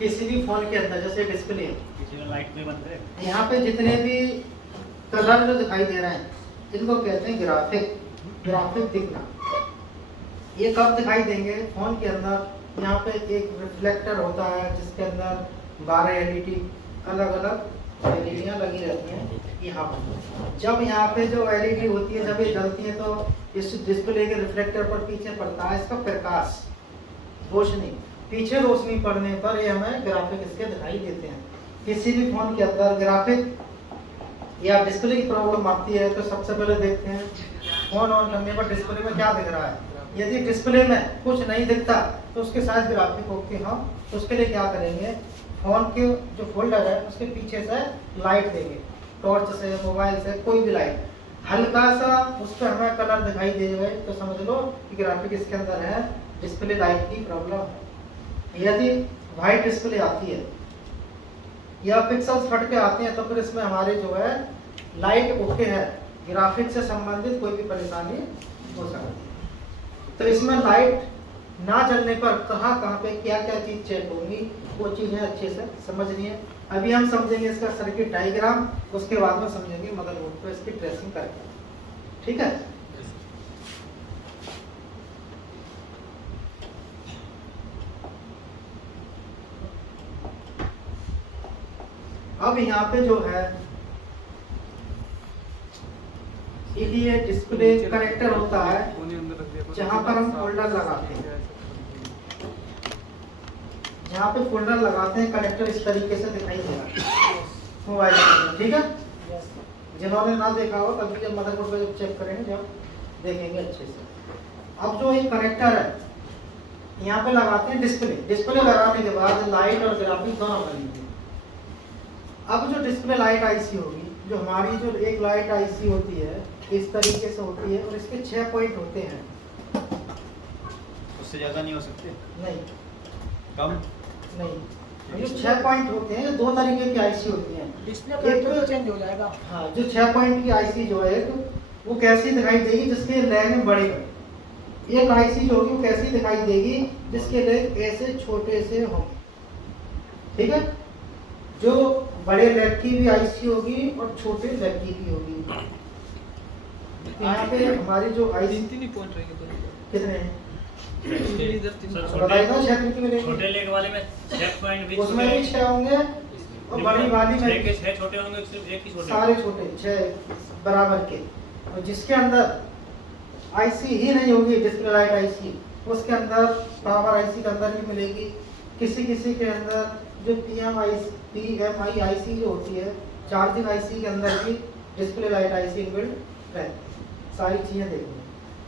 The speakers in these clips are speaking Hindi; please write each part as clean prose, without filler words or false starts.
किसी भी फोन के अंदर जैसे डिस्प्ले लाइट में बंद है, यहाँ पे जितने भी कलर जो दिखाई दे रहे हैं इनको कहते हैं ग्राफिक दिखना। ये कब दिखाई देंगे? फोन के अंदर यहाँ पे एक रिफ्लेक्टर होता है जिसके अंदर 12 एलईडी अलग अलग एलईडियाँ लगी रहती हैं। यहाँ पर जब यहाँ पे जो एलईडी होती है जब ये जलती है तो इस डिस्प्ले के रिफ्लेक्टर पर पीछे पड़ता है इसका प्रकाश, रोशनी। पीछे रोशनी पड़ने पर ये हमें ग्राफिक इसके दिखाई देते हैं। किसी भी फोन के अंदर ग्राफिक या डिस्प्ले की प्रॉब्लम आती है तो सबसे पहले देखते हैं फोन ऑन करने पर डिस्प्ले में क्या दिख रहा है। यदि डिस्प्ले में कुछ नहीं दिखता तो उसके साथ ग्राफिक ओके हाँ, तो उसके लिए क्या करेंगे, फोन के जो फोल्डर है उसके पीछे से लाइट देंगे, टॉर्च से, मोबाइल से, कोई भी लाइट, हल्का सा उस पर हमें कलर दिखाई दे गए तो समझ लो कि ग्राफिक इसके अंदर है, डिस्प्ले लाइट की प्रॉब्लम है। यदि वाइट डिस्प्ले आती है या पिक्सल्स फट के आते हैं तो फिर इसमें हमारे जो है लाइट ओके है, ग्राफिक से संबंधित कोई भी परेशानी हो सकती है। तो इसमें लाइट ना चलने पर कहाँ कहाँ पे क्या क्या चीज़ चेक होंगी वो चीज़ें अच्छे से समझनी है। अभी हम समझेंगे इसका सर्किट डायग्राम, उसके बाद में समझेंगे मदरबोर्ड पर इसकी ट्रेसिंग करके। ठीक है, अब यहाँ पे जो है ये डिस्प्ले कनेक्टर होता है जहाँ पर हम फोल्डर लगाते हैं। जहाँ पे फोल्डर लगाते हैं कनेक्टर इस तरीके से दिखाई देगा मोबाइल में। ठीक है, जिन्होंने ना देखा हो कभी जब मदरबोर्ड पे जब चेक करेंगे जब देखेंगे अच्छे से। अब जो एक कनेक्टर है यहाँ पे लगाते हैं डिस्प्ले लगाने के बाद लाइट और ग्राफिक दोनों बनेंगे। अब जो डिस्प्ले लाइट आईसी होगी, जो हमारी जो एक लाइट आईसी होती है इस तरीके से होती है और इसके 6 पॉइंट होते हैं। उससे ज्यादा नहीं हो सकते? नहीं, कम नहीं, जो 6 पॉइंट होते हैं, 2 तरीके की आईसी होती हैं। डिस्प्ले तो चेंज हो जाएगा। हाँ, जो 6 पॉइंट की आईसी जो है वो कैसी दिखाई देगी, जिसके लेग बड़े बड़े। एक आईसी जो होगी वो कैसी दिखाई देगी, जिसके लेग ऐसे छोटे से होंगे। ठीक है, जो बड़े लेग की भी आईसी होगी और छोटे लेग की भी होगी। यहाँ पे हमारी जो आईसी पॉइंट रहेंगे कितने हैं? छोटे लेग वाले में 6 पॉइंट भी, उसमें भी 6 होंगे और बड़ी वाली में 6 छोटे होंगे, सिर्फ एक ही छोटे, सारे छोटे 6 बराबर के। और जिसके अंदर आईसी ही नहीं होगी डिस्प्ले लाइट आईसी, उसके अंदर पावर आईसी के अंदर भी मिलेगी। किसी किसी के अंदर जो पीएमआई आईसी जो होती है, चार्जिंग आईसी के अंदर भी डिस्प्ले लाइट आईसी इनबिल्ट रहती है। सारी चीज़ें देखनी।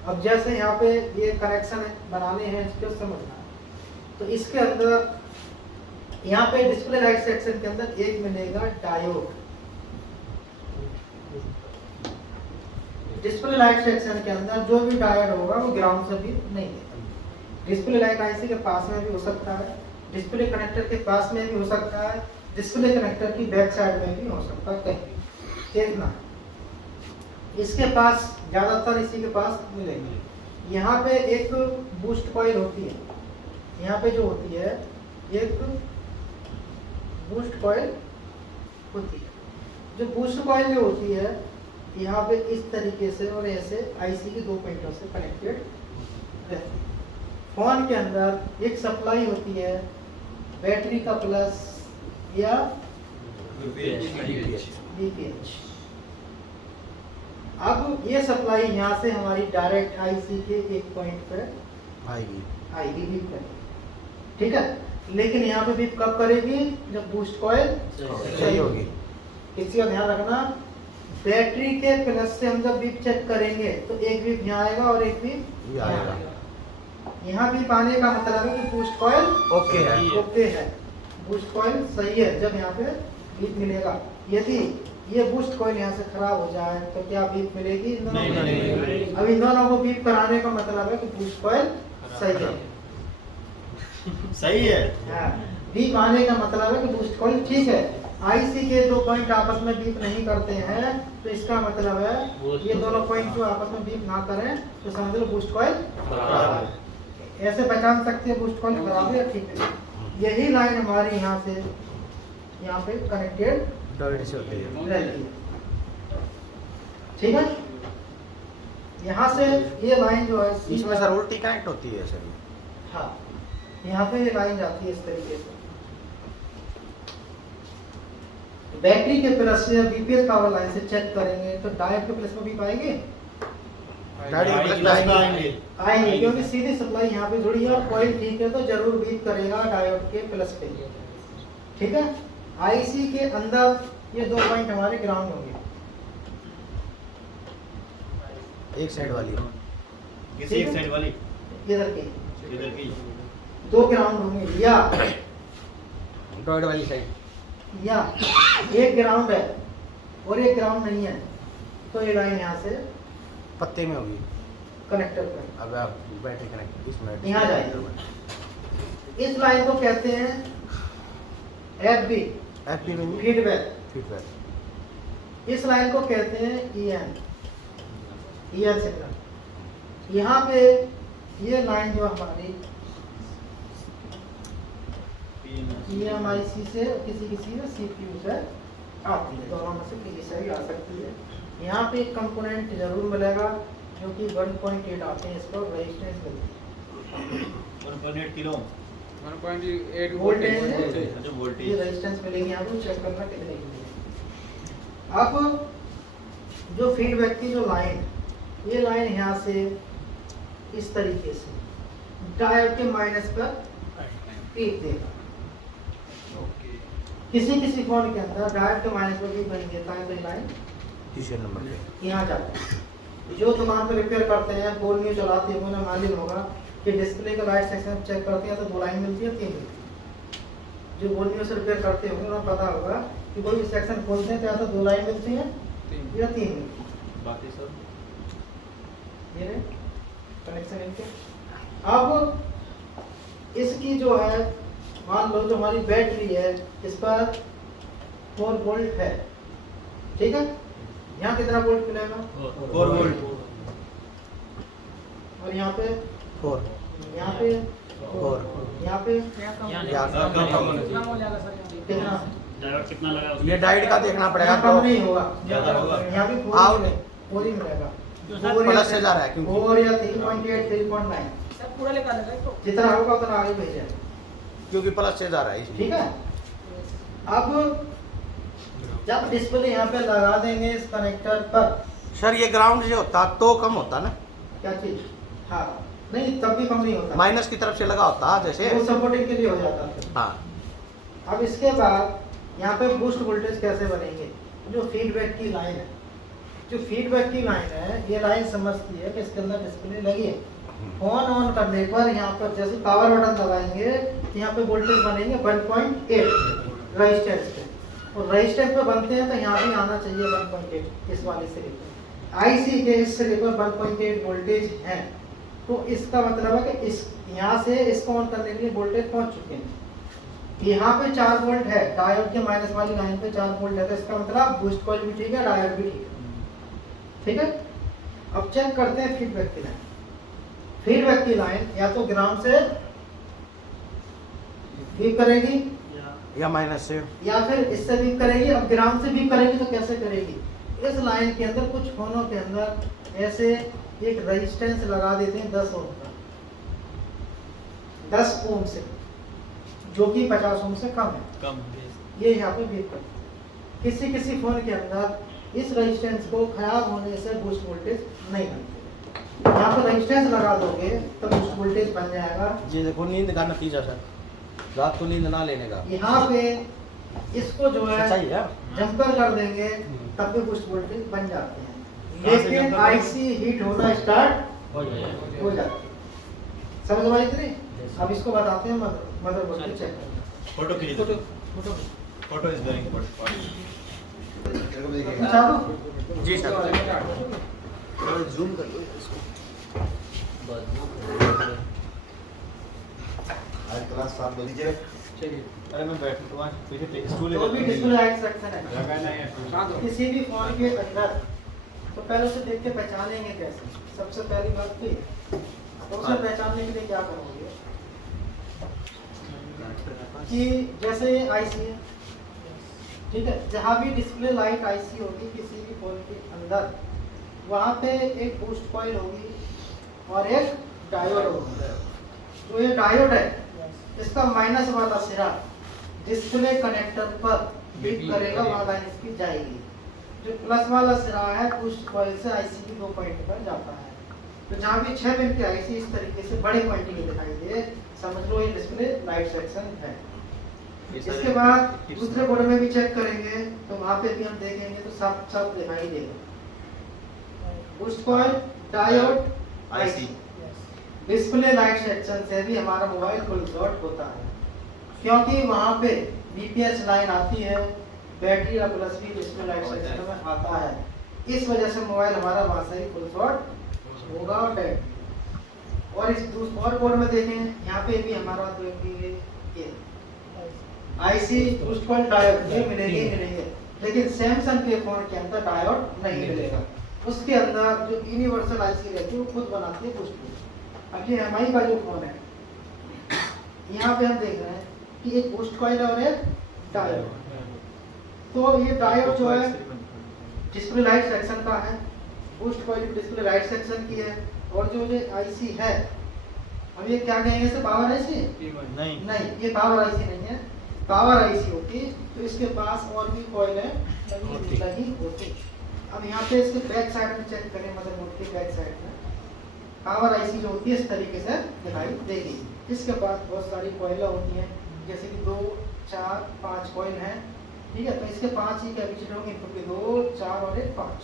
अब जैसे यहाँ पे ये कनेक्शन है बनाने हैं, इसको समझना है। तो इसके अंदर यहाँ पे डिस्प्ले लाइट सेक्शन के अंदर एक मिलेगा डायोड। डिस्प्ले लाइट सेक्शन के अंदर जो भी डायोड होगा वो ग्राउंड से भी नहीं है। डिस्प्ले लाइट आईसी के पास में भी हो सकता है, डिस्प्ले कनेक्टर के पास में भी हो सकता है, डिस्प्ले कनेक्टर की बैक साइड में भी हो सकता है। कहीं देखना, इसके पास ज़्यादातर इसी के पास मिलेंगे। यहाँ पे एक बूस्ट कॉइल होती है, यहाँ पे जो होती है एक बूस्ट कॉइल होती है। जो बूस्ट कॉइल जो होती है यहाँ पे इस तरीके से और ऐसे आईसी के 2 पॉइंटों से कनेक्टेड रहती है। फोन के अंदर एक सप्लाई होती है बैटरी का प्लस या बीपीएच। अब ये सप्लाई यहाँ से हमारी डायरेक्ट आईसी के एक पॉइंट पे आएगी बीप करेगी। ठीक है, लेकिन यहाँ पे बीप कब करेगी, जब बूस्ट कॉइल सही होगी। इसी का ध्यान रखना, बैटरी के प्लस से हम जब बीप चेक करेंगे तो एक बीप यहाँ आएगा और एक बीप यहाँ आएगा। यहाँ बीप आने का मतलब है कि बूस्ट कॉइल ओके है, बूस्ट कॉइल सही है जब यहाँ पे बीप मिलेगा। यदि ये बूस्ट कॉइल यहाँ से खराब हो जाए तो क्या बीप मिलेगी? नहीं। अब इन दोनों को बीप कराने का मतलब है कि बूस्ट कॉइल सही है। सही है, हाँ, बीप आने का मतलब है कि बूस्ट कॉइल ठीक है। आईसी के 2 पॉइंट आपस में बीप नहीं करते हैं तो इसका मतलब है ये दोनों पॉइंट जो आपस में बीप ना करें तो समझ लो बूस्ट कॉइल खराब है। ऐसे पहचान सकते हैं बूस्ट कॉइल खराब है या ठीक है। यही लाइन हमारी यहाँ से यहाँ पे कनेक्टेड डॉट से होती है। रहती है, ठीक है। यहाँ से ये लाइन जो है इसमें सर उल्टी कनेक्ट होती है सर। हाँ, यहाँ पे ये लाइन जाती है इस तरीके से। बैटरी के प्लस से बीपीएस पावर लाइन से चेक करेंगे तो डायोड के प्लस में भी पाएंगे आएंगे, क्योंकि सीधी सप्लाई यहाँ पे जुड़ी है और कॉइल ठीक है तो जरूर बीप करेगा डायोड के प्लस पे, ठीक है। आईसी के अंदर ये 2 पॉइंट हमारे ग्राउंड होंगे, एक साइड वाली किसी एक साइड वाली इधर की इधर की 2 ग्राउंड होंगे, या डॉट वाली साइड, या एक ग्राउंड है और एक ग्राउंड नहीं है तो ये लाइन यहाँ से पत्ते में होगी। कनेक्टर पर अब आप बैटरी कनेक्ट इसमें यहाँ जाएगी। इस लाइन को कहते हैं एफबी, एफबी में फीडबैक। फीडबैक। इस लाइन को कहते हैं ईएन सिग्नल। यहाँ पे ये लाइन जो हमारी EMIC से किसी में CPU से आती है, दोनों में से किसी से भी आ सकती है। यहाँ पे एक कंपोनेंट जरूर मिलेगा जो कि 1.8 आते हैं, इसको रेजिस्टेंस मिलती है 1.8 किलो 1.8 वोल्टेज है। अच्छा ये वोल्टेज रेजिस्टेंस मिलेगी, यहाँ पे चेक करना कितने की मिलेगी। अब जो फीडबैक की जो लाइन, ये लाइन यहाँ से इस तरीके से डायोड के माइनस पर पीक देगा। किसी फोन के अंदर डायोड के माइनस पर भी बन देता है, तो लाइन तीसरे नंबर पे यहाँ जाता है। जो दुकान पर रिपेयर करते हैं, बोल न्यू चलाते हैं, उन्हें मालूम होगा कि डिस्प्ले का लाइट सेक्शन चेक करते हैं तो 2 लाइन मिलती है, 3 मिलती है। जो बोल न्यू से रिपेयर करते होंगे उन्हें पता होगा कि कोई भी सेक्शन खोलते हैं तो या तो 2 लाइन मिलती है या 3 मिलती है। बाकी सब ये कनेक्शन इनके। अब इसकी जो है, मान लो जो हमारी बैटरी है इस पर 4 वोल्ट है, ठीक है। यहाँ कितना वोल्ट मिलेगा? 4 वोल्ट और यहाँ पे 4 यहाँ पे 4 यहाँ पे कितना हो जाएगा सर? कितना? डायोड कितना लगा उसमें? ये डाइट का देखना पड़ेगा। यहाँ कम नहीं होगा, ज्यादा होगा। यहाँ भी आउट 4 ही मिलेगा। प्लस से जा रहा है क्योंकि 4 या 3.8 3.9 सर पूरा लेकर आएगा तो जितना होगा उतना आगे भेजा, क्योंकि प्लस से जा रहा है इसलिए। ठीक है। अब जब डिस्प्ले यहाँ पे लगा देंगे इस कनेक्टर पर, सर ये ग्राउंड से होता तो कम होता ना, क्या चीज? हाँ, नहीं तब भी कम नहीं होता, माइनस की तरफ से लगा होता जैसे। वो सपोर्टिंग के लिए हो जाता है। हाँ, अब इसके बाद यहाँ पे बूस्ट वोल्टेज कैसे बनेंगे? जो फीडबैक की लाइन है, जो फीडबैक की लाइन है, ये लाइन समझती है कि इसके अंदर डिस्प्ले लगी है। फोन ऑन करने पर यहाँ पर जैसे पावर बटन दबाएंगे यहाँ पे वोल्टेज बनेंगे 1.8 रेजिस्टेंस पे, और रेजिस्टेंस पे बनते हैं तो यहाँ भी आना चाहिए 1.8 इस वाले से लेकर आईसी के इस से लेकर 1.8 वोल्टेज है। तो इसका मतलब है कि इस यहाँ से इसको ऑन करने के लिए वोल्टेज पहुँच चुके हैं। यहाँ पे 4 वोल्ट है, डायोड के माइनस वाली लाइन पे 4 वोल्ट है, तो इसका मतलब बूस्ट कॉइल भी ठीक है, डायोड भी ठीक है, ठीक है। अब चेक करते हैं फीडबैक की लाइन। फीडबैक की लाइन या तो ग्राउंड से वीप करेगी या माइनस से, या फिर इससे वीप करेगी। अब ग्राउंड से वीप करेगी तो कैसे करेगी? इस लाइन के अंदर कुछ फोनों के अंदर ऐसे एक रेजिस्टेंस लगा देते हैं 10 ओम का, 10 ओम से, जो कि 50 ओम से कम है, कम ये यहाँ पे वीप करते हैं। किसी फोन के अंदर इस रेजिस्टेंस को खराब होने से बूस्ट वोल्टेज नहीं बनती। यहाँ पर रेजिस्टेंस लगा दोगे तो बूस्ट वोल्टेज बन जाएगा। ये देखो नींद का नतीजा सर, रात को नींद ना लेने का। यहाँ पे इसको जो है सच्चाई है। जंपर कर देंगे तब भी बूस्ट वोल्टेज बन जाते हैं, लेकिन आईसी हीट होना स्टार्ट हो जाता है। समझ में आई कि नहीं? अब इसको बताते हैं मदरबोर्ड को चेक करना। फोटो खींच दो। Photo is very important. अच्छा दो। जी सर, जूम कर लो इसको। आज क्लास 7 बजे अरे मैं बैठ तो वहाँ पीछे स्टूल तो भी डिस्प्ले लाइट सेक्शन है लगाना है। किसी भी फोन के अंदर, तो पहले उसे देख के पहचानेंगे कैसे? सबसे पहली बात तो उसे पहचानने के लिए क्या करोगे? कि जैसे ये आईसी है, ठीक है, जहाँ भी डिस्प्ले लाइट आईसी होगी किसी भी फोन के अंदर, वहाँ पे एक बूस्ट कॉइल होगी और एक डायोड होगा। जो ये डायोड है इसका माइनस वाला सिरा डिस्प्ले कनेक्टर पर बीप करेगा, वहाँ लाइन इसकी जाएगी। जो प्लस वाला सिरा है बूस्ट कॉइल से आईसी की 2 पॉइंट पर जाता है। तो जहाँ भी 6 पिन की आईसी इस तरीके से बड़े क्वांटिटी में दिखाई दे, समझ लो ये डिस्प्ले लाइट सेक्शन है। इसके बाद दूसरे बोर्ड में भी चेक करेंगे तो वहाँ पे भी हम देखेंगे तो साफ साफ दिखाई देगा boost coil, diode, IC. Display light section से भी हमारा मोबाइल फुल शॉट होता है, क्योंकि वहाँ पे बीपीएस लाइन आती है, बैटरी का प्लस भी डिस्प्ले लाइट सेक्शन में आता है। इस वजह से मोबाइल हमारा वहाँ से ही फुल शॉट होगा और डेड। और इस और बोर्ड में देखें, यहाँ पे भी हमारा ये आईसी बूस्ट कॉइल डायोड ये मिलेंगे, लेकिन सैमसंग के फोन के अंदर डायोड नहीं मिलेगा। उसके अंदर जो यूनिवर्सल आईसी रहती है वो खुद बनाती है बूस्ट कॉइल। अब ये एमआई का जो फोन है, यहाँ पे हम देख रहे हैं कि एक बूस्ट कॉइल और एक डायोड। तो ये डायोड जो है डिस्प्ले लाइट सेक्शन का है, boost coil display light section की है। और जो आईसी है, अब ये क्या कहेंगे इसे, पावर आईसी? नहीं, ये पावर आईसी नहीं है, पावर आईसी होती। तो इसके पास और भी कॉइल है लगी होती। अब यहाँ पे इसके बैक साइड में चेक करें, मदरबोर्ड के बैक साइड में पावर आईसी जो होती है इस तरीके से दिखाई देगी। इसके पास बहुत सारी कॉइल होती हैं, जैसे कि 2, 4, 5 कॉइल हैं, ठीक है। तो इसके 5 ही कैपेसिटर होंगे, इनपुट के 2, 4 और 1, 5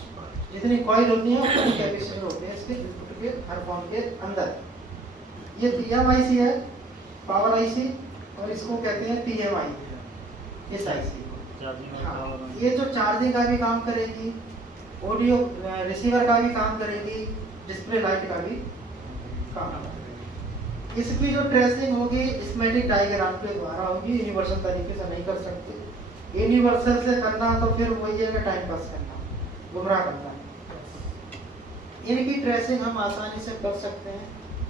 जितनी कॉइल होती हैं उतनी कैपेसिटर होते हैं इसके इनपुट के हर फोन के अंदर। ये पीएमआईसी है, पावर आईसी, और इसको कहते हैं पीएमआई इस आईसी को। हाँ, ये जो चार्जिंग का भी काम करेगी, ऑडियो रिसीवर का भी काम करेगी, डिस्प्ले लाइट का भी काम करेगी। इसकी जो ट्रेसिंग होगी स्कीमेटिक डायग्राम के द्वारा होगी, यूनिवर्सल तरीके से नहीं कर सकते। यूनिवर्सल से करना तो फिर वही है कि टाइम पास करना, गुमराह करना है। इनकी ट्रेसिंग हम आसानी से कर सकते हैं,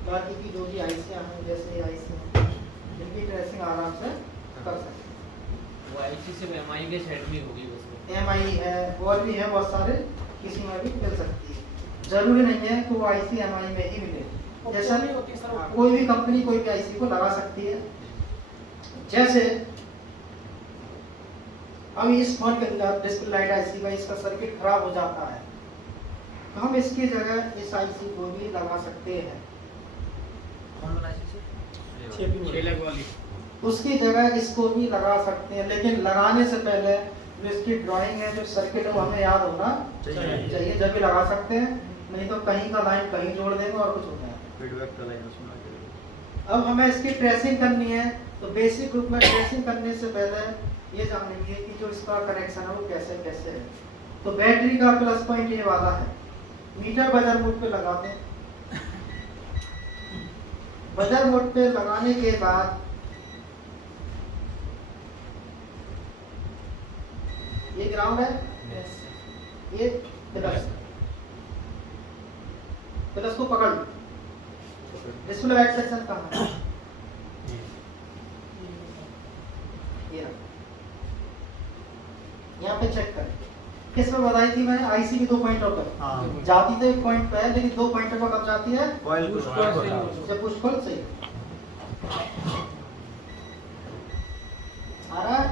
बाकी की जो भी आईसी हैं जैसे आईसी हैं इनकी ट्रेसिंग आराम से कर सकते हैं। वो आईसी से एमआई के साइड में होगी उसमें। एमआई है और भी है बहुत सारे, किसी में भी मिल सकती है, जरूरी नहीं है कि वो आईसी एमआई में ही मिले। जैसा कोई भी कंपनी कोई भी आईसी को लगा सकती है। जैसे अभी इस फोन के अंदर डिस्प्ले लाइट आईसी का इसका सर्किट खराब हो जाता है, तो हम इसकी जगह इस आईसी को भी लगा सकते हैं। उसकी जगह इसको भी लगा सकते हैं, लेकिन लगाने से पहले जो इसकी ड्राइंग है, जो सर्किट है, वो हमें याद होना चाहिए जब भी लगा सकते हैं, नहीं तो कहीं का लाइन कहीं जोड़ देंगे और कुछ हो जाएगा। अब हमें इसकी ट्रेसिंग करनी है, तो बेसिक रूप में ट्रेसिंग करने से पहले ये जानेंगे कि जो इसका कनेक्शन है वो कैसे कैसे है। तो बैटरी का प्लस पॉइंट ये वाला है, मीटर बजर मोड पे लगाते हैं। बजर मोड पे लगाने के बाद ये ग्राउंड है, ये प्लस, प्लस को पकड़ लो। डिस्प्ले लाइट सेक्शन कहाँ है? ये यहाँ पे चेक करें, किस में बताई थी मैंने, आईसी की 2 पॉइंटों पर जाती तो 1 पॉइंट पे है, लेकिन 2 पॉइंटों पर कब जाती है? जब पुश कॉल सही आ रहा है।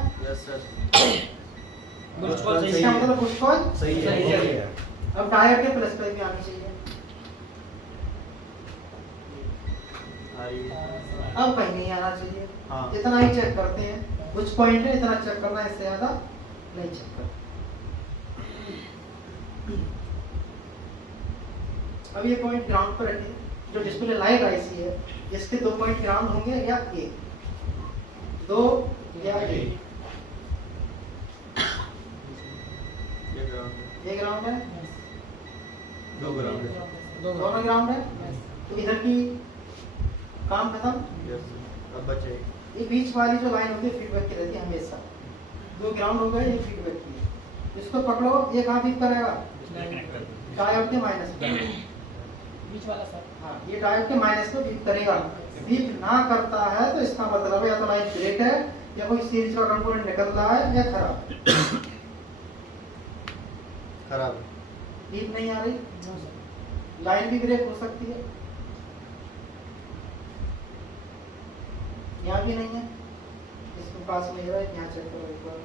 इसका मतलब पुश कॉल सही है। अब टायर के प्लस पे भी आनी चाहिए। अब कहीं नहीं आना चाहिए, इतना ही चेक करते हैं। कुछ पॉइंट है इतना चेक करना, इससे ज्यादा नहीं चेक करना। अब ये पॉइंट ग्राउंड पर रखिए, जो डिस्प्ले लाइट आईसी है इसके 2 पॉइंट ग्राउंड होंगे या 1, 2 या 1। ये ग्राउंड है, 2 ग्राउंड है, दोनों ग्राउंड है। तो इधर की काम खत्म। अब बचे ये बीच वाली जो लाइन होती है फीडबैक की रहती है हमेशा। 2 ग्राउंड हो गए, ये फीडबैक की है। इसको पकड़ो, ये कहाँ फीड करेगा? डायोड के माइनस पे। बीच वाला सर। हाँ, ये डायोड के माइनस को बीप करेगा। बीप ना करता है तो इसका मतलब है या तो लाइन ब्रेक है या कोई सीरीज का कंपोनेंट निकल रहा है या खराब। खराब बीप नहीं आ रही, नो सर। लाइन भी ब्रेक हो सकती है। यहाँ भी नहीं है, इसके पास में है, यहाँ चेक करो एक बार।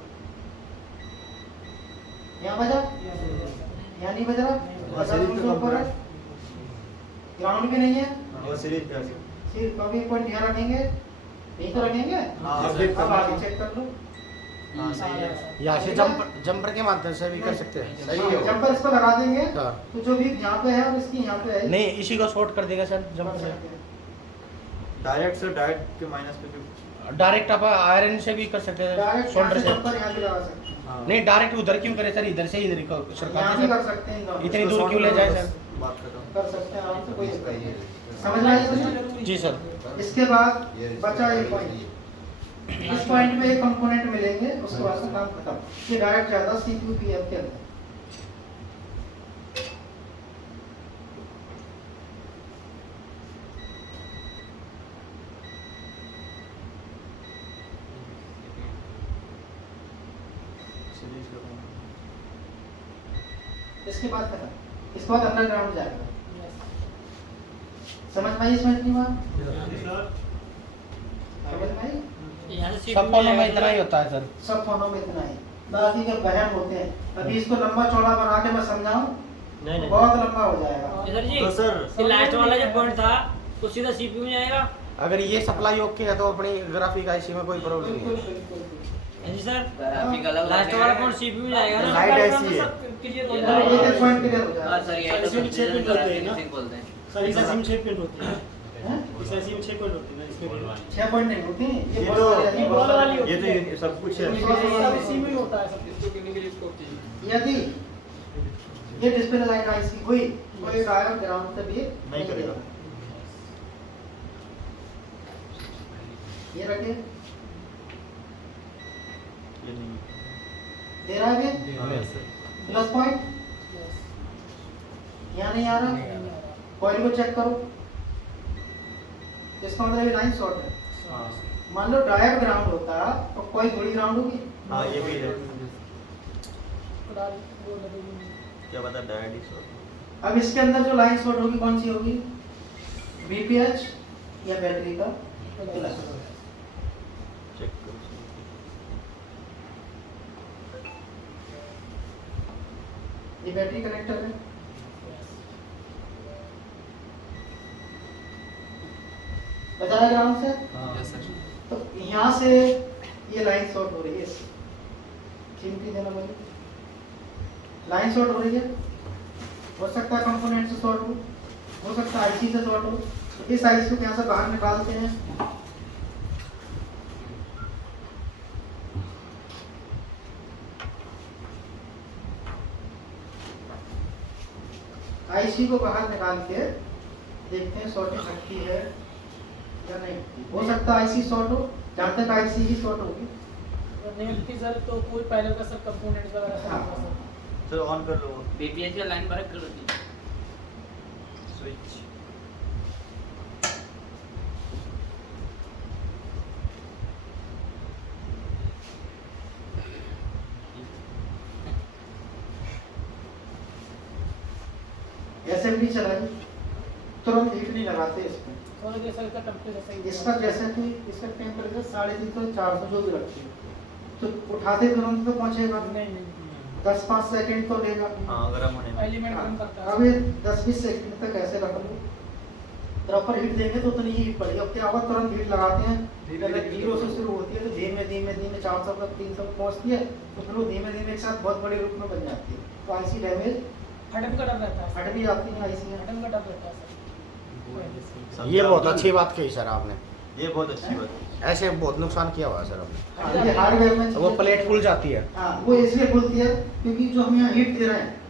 यहाँ बजा, यहाँ नहीं बज रहा, बजा तो ऊपर है। ग्राउंड भी नहीं है, वो सीरीज पे सिर्फ कभी पॉइंट यहाँ रखेंगे, यहीं तो रखेंगे। हाँ, अब आगे चेक कर लो। हाँ, सही है। यहाँ से जंपर के माध्यम से भी कर सकते हैं। सही है। जंपर इसको लगा देंगे हाँ। तो जो भी यहाँ पे है और इसकी यहाँ पे है, नहीं, इसी को शॉर्ट कर देगा सर कर जंपर से। सकते हैं। डायरेक्ट से डायरेक्ट के माइनस पे भी डायरेक्ट आप आयरन से भी कर सकते हैं, डायरेक्ट शोल्डर यहाँ से से। जंपर यहाँ भी लगा सकते हैं। हाँ। नहीं, डायरेक्ट उधर क्यों करे सर, इधर से इधर ही यहाँ भी सरकार कर सकते हैं, इन दोनों। इतनी दूर क्यों ले जाए सर? बात कर रहा हूँ। कर सकते हैं आराम से, कोई दिक्कत नहीं है। समझ में आई इसमें? जी सर। इसके बाद बचा एक पॉइंट। इस पॉइंट में एक कंपोनेंट मिलेंगे, उसके बाद से काम खत्म। ये डायरेक्ट जाता सीपीयू पीएफ के अंदर। सीरीज का इसके बाद खत्म। इसके बाद अंडरग्राउंड जाएगा। समझ में आई इसमें इतनी बात? समझ में आई? सब फोनों में इतना ही होता है सर। सब फोनों में इतना ही, बाकी के बहन होते हैं। अभी इसको लंबा चौड़ा बना के मैं समझाऊं तो बहुत लंबा हो जाएगा। इधर जी तो सर ये लास्ट वाला जो पॉइंट था वो सीधा सीपीयू में जाएगा। अगर ये सप्लाई ओके है तो अपनी ग्राफिक आईसी में कोई प्रॉब्लम बिल्कुल नहीं है। बिल्कुल। जी सर लास्ट वाला पॉइंट सीपीयू में जाएगा ना। लाइट ऐसी है। एक पॉइंट क्लियर हो हाँ जाएगा। सर ये इसमें भी 6 पिन होते हैं ना? बोलते हैं। सर इस ऐसी में 6 पिन होती है। हैं? इस ऐसी में 6 पिन होती है ना, इसमें भी। 6 पॉइंट नहीं होती, ये बॉल तो- वाली आती है, बॉल वाली होती ये तो ये सब कुछ है। सब इसी में ही होता है सब। इसको करने के लिए स्कोप चाहिए। यदि ये डिस्प्ले लाइन आईसी हुई तो ये डायोड ग्राउंड से भी नहीं करेगा। ये रखिए, ये नहीं दे रहा है ये हाँ, प्लस पॉइंट। यहाँ नहीं आ रहा, कॉइल को चेक करो, इसका मतलब ये लाइन शॉर्ट है। हाँ। मान लो डायोड ग्राउंड होता तो कॉइल थोड़ी ग्राउंड होगी। हाँ, ये भी है। क्या बता डायरेक्ट ही शॉर्ट। अब इसके अंदर जो लाइन शॉर्ट होगी कौन सी होगी? बीपीएच या बैटरी का प्लस। चेक करो। ये बैटरी कनेक्टर है। बताया ग्राउंड से, हाँ। तो यहाँ से ये लाइन शॉर्ट हो रही है। चिमटी देना बोले, लाइन शॉर्ट हो रही है। हो सकता है कंपोनेंट से शॉर्ट हो सकता है आईसी से शॉर्ट हो। तो इस आईसी को यहाँ से बाहर निकालते हैं। आईसी को बाहर निकाल के देखते हैं शॉर्टिंग सकती है या नहीं। हो सकता है आईसी शॉर्ट हो, जहाँ तक आईसी ही शॉर्ट होगी। नहीं होती सर तो कोई पहले का सब कंपोनेंट्स वगैरह सब हाँ। होगा सर। चलो ऑन कर लो बीपीएच का लाइन पर कर दी। स्विच। असेंबली चलाई, तुरंत हीट नहीं लगाते इसमें। थोड़ा जैसा इसका टेम्परेचर सही इसका जैसे कि इसका टेम्परेचर 350 400 जो भी रखिए, तो उठाते तुरंत तो पहुंचेगा, नहीं नहीं 10-5 सेकंड तो लेगा। हाँ, गर्म होने में। एलिमेंट गर्म करता है। अब ये 10-20 सेकंड तक ऐसे रख लो, प्रॉपर हीट देंगे तो उतनी ही हीट पड़ेगी। अब क्या होगा, तुरंत हीट लगाते हैं, पहले 0 से शुरू होती है तो धीमे धीमे धीमे 400 तक 300 तक पहुंचती है, तो फिर वो धीमे धीमे एक साथ बहुत बड़े रूप में बन जाती है। तो आईसी डैमेज फटने का डर रहता है। हट भी जाती है आईसी में। फटने का डर रहता है सर। ये बहुत अच्छी बात कही सर आपने। ये बहुत अच्छी बात है। ऐसे बहुत नुकसान किया हुआ है सर आपने। हाँ, ये हार्डवेयर में वो प्लेट फूल जाती है। हाँ, वो इसलिए खुलती है क्योंकि जो हम यहाँ हीट दे रहे हैं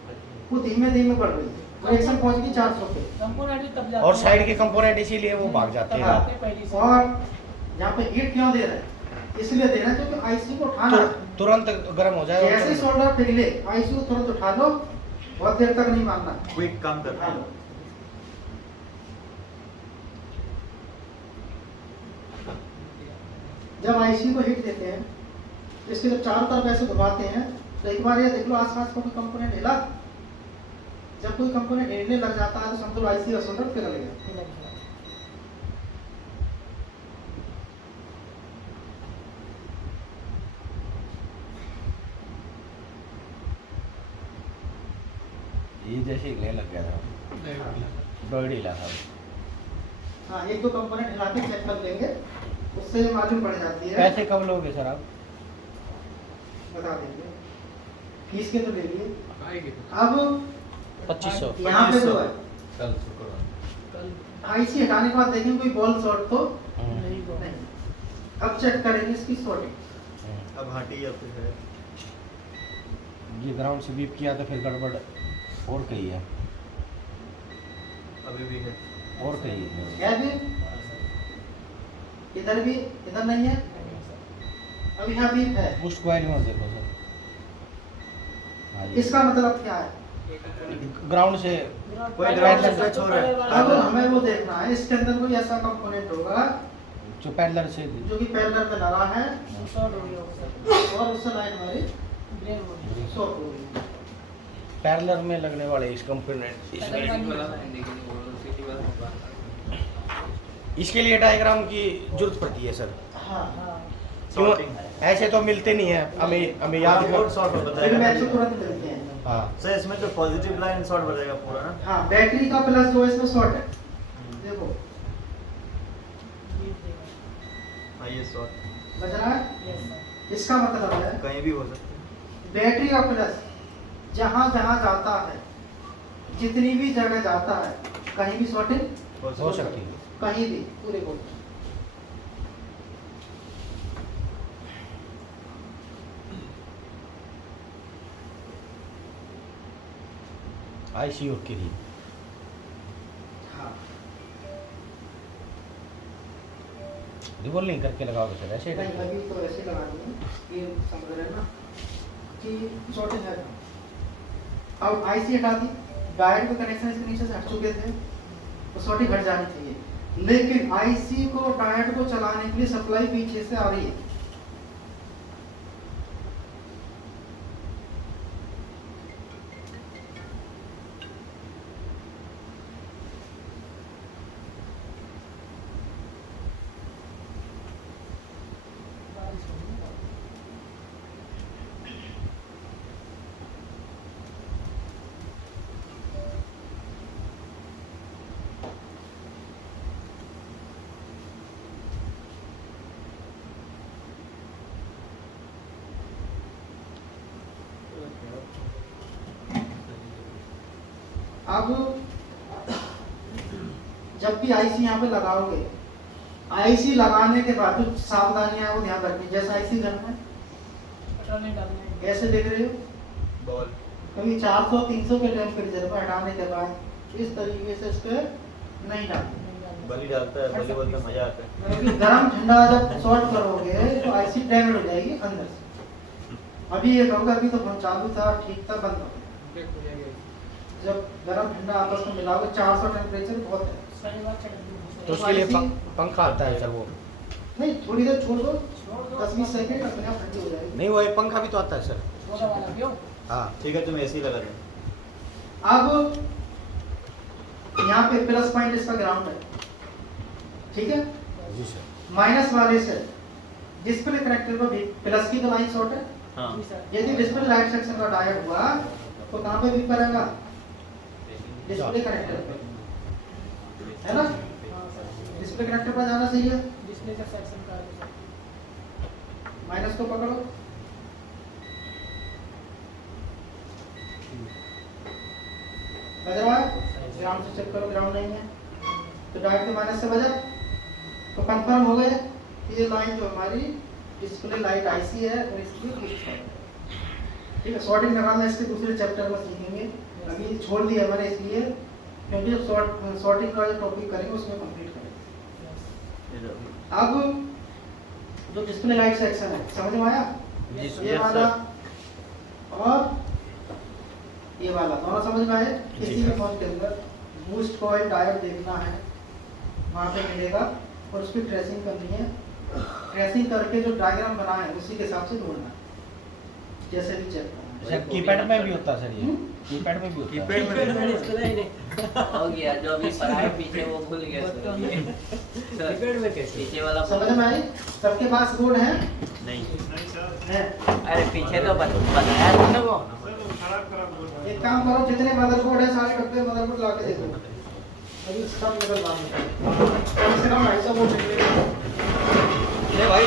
वो धीमे धीमे बढ़ रही है। रिएक्शन पहुंच गई 400 पे, कंपोनेंट भी तब जाते और हैं। साइड के कंपोनेंट इसीलिए वो भाग जाते तब हैं। आते हैं पहली से। और यहाँ पे हीट क्यों दे रहे हैं? इसलिए दे रहे हैं क्योंकि आईसी को उठाना है। तुरंत गर्म हो जाए। जैसे शोल्डर पिघले आईसी को तुरंत उठा लो, बहुत देर तक नहीं मारना। क्विक काम करता हाँ। है। जब आईसी को हिट देते हैं तो इसके जब चारों तरफ ऐसे घुमाते हैं तो एक बार ये देख लो आसपास कोई कंपोनेंट हिला। जब कोई कंपोनेंट हिलने लग जाता है तो समझो आईसी का सोल्डर पिघल गया। ये जैसे हिलने लग गया था, बॉडी हिला था। हाँ, एक दो कंपोनेंट हिला के चेक कर लेंगे, उससे मालूम पड़ जाती है। पैसे कब लोगे सर आप? बता देंगे, फीस के तो ले लिए। आएगी अब 2500 यहाँ पे जो है कल शुक्रवार। आईसी हटाने के बाद देखेंगे कोई बॉल शॉर्ट तो नहीं तो नहीं। अब चेक करेंगे इसकी शॉर्टिंग। अब हाटी या फिर है ये ग्राउंड से बीप किया तो फिर गड़बड़ और कही है, अभी भी है। और कही है। है भी, इधर भी, इधर नहीं है। अब यहाँ भी है। बूस्ट कॉइल में देखो सर। हाँ जी। इसका मतलब क्या है? ग्राउंड से कोई ग्राउंड से स्विच हो रहा है। अब हमें वो देखना है, इसके अंदर कोई ऐसा कंपोनेंट होगा जो पैरेलल से जो कि पैरेलल पे लगा है शॉर्ट हो गया होगा और उससे लाइन हमारी ब्रेन हो गया शॉर्ट हो गई। पैरेलल में लगने वाले इस कंपोनेंट इसके लिए डायग्राम की जरूरत पड़ती है सर। हाँ, हाँ क्यों? Sorting। ऐसे तो मिलते नहीं है, हमें याद बोर्ड शॉर्ट हो फिर मैच बताएगा। तुरंत मिलते हैं। हाँ सर इसमें तो पॉजिटिव लाइन शॉर्ट बताएगा पूरा ना। हाँ, बैटरी का प्लस जो है इसमें शॉर्ट है। देखो हाँ ये शॉर्ट बज रहा है। यस सर इसका मतलब है कहीं भी हो सकता है। बैटरी का प्लस जहाँ जहाँ जाता है, जितनी भी जगह जाता है, कहीं भी शॉर्टिंग हो सकती है। कहीं भी पूरे को। आईसीयू के लिए हाँ, रिवॉल्व नहीं करके लगाओगे सर ऐसे? नहीं अभी तो ऐसे लगा देंगे, ये समझ रहे हैं ना कि शॉर्टेज है। अब आईसी हटा दी, डायोड के कनेक्शन इसके नीचे से हट चुके थे तो शॉर्टिंग हट जानी चाहिए। लेकिन आईसी को डायोड को चलाने के लिए सप्लाई पीछे से आ रही है। बारिश हो गई अब जब भी आईसी यहाँ पे लगाओगे, आईसी लगाने के बाद जो सावधानियां वो ध्यान रखनी। जैसे आईसी घर में पता नहीं डालने कैसे देख रहे हो, बॉल कभी 400-300 के टेम्परेचर पर हटाने के बाद इस तरीके से इस पे नहीं डालते। बली डालता है, बली बोलता है मजा आता है। क्योंकि गर्म ठंडा जब शॉर्ट करोगे तो आईसी डैमेज हो जाएगी अंदर से। अभी ये कहूँगा, अभी तो फोन चालू था, ठीक था, बंद हो गया। जब गर्म ठंडा आपस में मिलाओगे, 400 टेम्परेचर बहुत है। सही बात चढ़ तो उसके लिए पंखा आता है सर वो? नहीं, थोड़ी देर छोड़ दो, छोड़ दो 10-20 सेकंड, अपने आप ठंडी हो जाएगी। नहीं, वो एक पंखा भी तो आता है सर। छोटा वाला क्यों हाँ ठीक है तुम ऐसे ही लगा दो। अब यहाँ पे प्लस पॉइंट इसका ग्राउंड है, ठीक है। जी सर। माइनस वाले से डिस्प्ले कनेक्टर पर भी प्लस की तो लाइन शॉर्ट है। हाँ जी सर यदि डिस्प्ले लाइट सेक्शन का डायोड हुआ तो कहाँ पे भी करेगा? डिस्प्ले कनेक्टर पे, है ना। हाँ सर डिस्प्ले कनेक्टर पर जाना चाहिए। डिस्प्ले का सेक्शन का है सर माइनस को पकड़ो, बज रहा है। ग्राउंड से चेक करो, ग्राउंड नहीं है तो डायोड के माइनस से बजा तो कंफर्म हो गया कि ये लाइन जो हमारी डिस्प्ले लाइट आईसी है और इसकी किस है। ठीक है, सॉर्टिंग लगाना इसके दूसरे चैप्टर में सीखेंगे, अभी छोड़ दिया मैंने इसलिए क्योंकि जब सॉर्टिंग का जो टॉपिक करेंगे उसमें कंप्लीट करेंगे। अब जो डिस्प्ले लाइट सेक्शन है, समझ में आया? ये वाला और ये वाला दोनों समझ में आए? किसी भी फोन के अंदर बूस्ट कॉइल डायोड देखना है, वहाँ पे मिलेगा और उसकी ट्रेसिंग करनी है। ऐसे ही करके जो डायग्राम बना है उसी के हिसाब से ढूंढना है, जैसे भी चेक करना है। कीपैड में भी होता है सर ये, कीपैड में भी होता है। कीपैड में हो गया जो अभी पढ़ा है पीछे वो भूल गया सर में कैसे पीछे वाला समझ में आई? सबके पास कोड है? नहीं है। अरे पीछे तो बताया तुमने वो एक काम करो, जितने मदरबोर्ड है सारे डब्बे मदरबोर्ड ला के दे दो, अभी सब निकलवा दो, कम से कम 250 बोर्ड निकलेगा। भाई